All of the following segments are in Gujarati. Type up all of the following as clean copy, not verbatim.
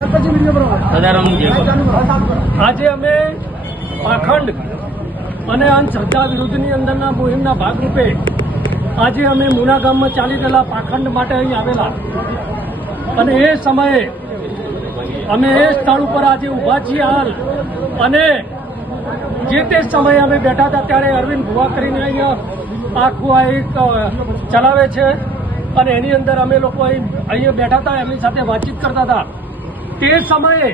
આજે અમે પાખંડ અને અંધશ્રદ્ધા વિરુદ્ધની અંદરના મુહિમના ભાગરૂપે આજે અમે મુના ગામમાં ચાલી રહેલા પાખંડ માટે અહીં આવેલા અને એ સમયે અમે એ સ્થળ ઉપર આજે ઊભા છીએ હાલ અને જે તે સમયે અમે બેઠા હતા ત્યારે અરવિંદ ભુવા કરીને અહીંયા આખું આ એક ચલાવે છે અને એની અંદર અમે લોકો અહીંયા બેઠા હતા, એમની સાથે વાતચીત કરતા હતા. તે સમયે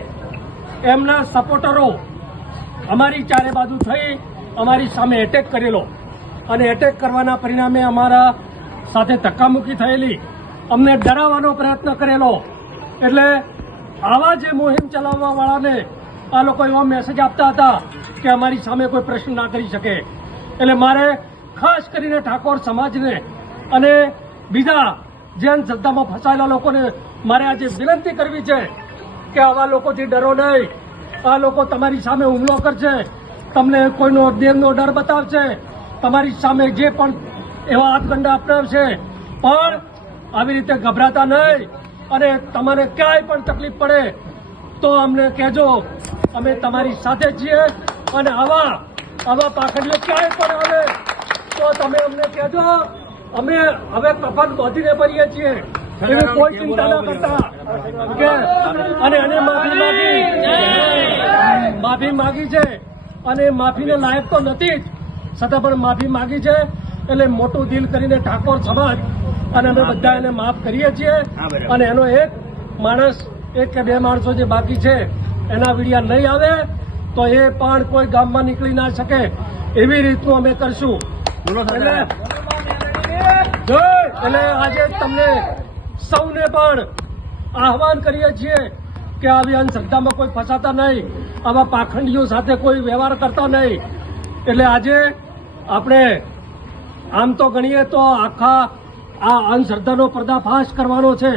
એમના સપોર્ટરો અમારી ચારે બાજુ થઈ અમારી સામે એટેક કરેલો અને એટેક કરવાના પરિણામે અમારા સાથે ધક્કામુક્કી થયેલી, અમને ડરાવવાનો પ્રયત્ન કરેલો. એટલે આવા જે મુહિમ ચલાવવાવાળાને આ લોકો એવો મેસેજ આપતા હતા કે અમારી સામે કોઈ પ્રશ્ન ના કરી શકે. એટલે મારે ખાસ કરીને ઠાકોર સમાજને અને બીજા જે અંધશ્રદ્ધામાં ફસાયેલા લોકોને મારે આજે વિનંતી કરવી છે કે આવા લોકોથી ડરો નહીં. આ લોકો તમારી સામે હુમલો કરશે, તમને કોઈનો દેહનો ડર બતાવશે, તમારી સામે જે પણ એવા હાથગંડા અપનાવશે, પણ આવી રીતે ગભરાતા નહીં. અને તમારે ક્યાંય પણ તકલીફ પડે તો અમને કહેજો, અમે તમારી સાથે છીએ. અને આવા પાખંડીઓ ક્યાંય પણ આવે તો તમે અમને કહેજો, અમે હવે કફન બાંધીને ભરીએ છીએ, એવી કોઈ ચિંતા ના કરતા. અને એને માફી માગી છે અને માફીને લાયક તો નથી જ, છતાં પણ માફી માગી છે. એટલે મોટું દિલ કરીને ઠાકોર સમાજ અને અમે બધા એને માફ કરીએ છીએ. અને એનો એક માણસ, એક કે બે માણસો જે બાકી છે એના વિડિયા નહીં આવે તો એ પણ કોઈ ગામમાં નીકળી ના શકે એવી રીતનું અમે કરશું. એટલે આજે તમને સૌને પણ આહવાન કરીએ છીએ કે આવી અંધશ્રદ્ધામાં કોઈ ફસાતા નહીં, આવા પાખંડીઓ સાથે કોઈ વ્યવહાર કરતા નહીં. એટલે આજે આપણે આમ તો ગણીએ તો આખા આ અંધશ્રદ્ધાનો પર્દાફાશ કરવાનો છે,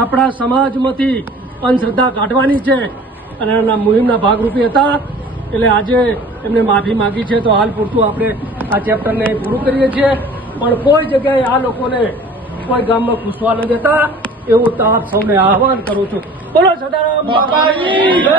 આપણા સમાજમાંથી અંધશ્રદ્ધા કાઢવાની છે અને એના મુહિમના ભાગરૂપે હતા. એટલે આજે એમને માફી માગી છે તો હાલ પૂરતું આપણે આ ચેપ્ટરને પૂરું કરીએ છીએ. પણ કોઈ જગ્યાએ આ લોકોને કોઈ ગામમાં ઘૂસવા ન દેતા એવું આપ સૌને આહવાન કરું છું. બોલો સદારામ બાપાની જય.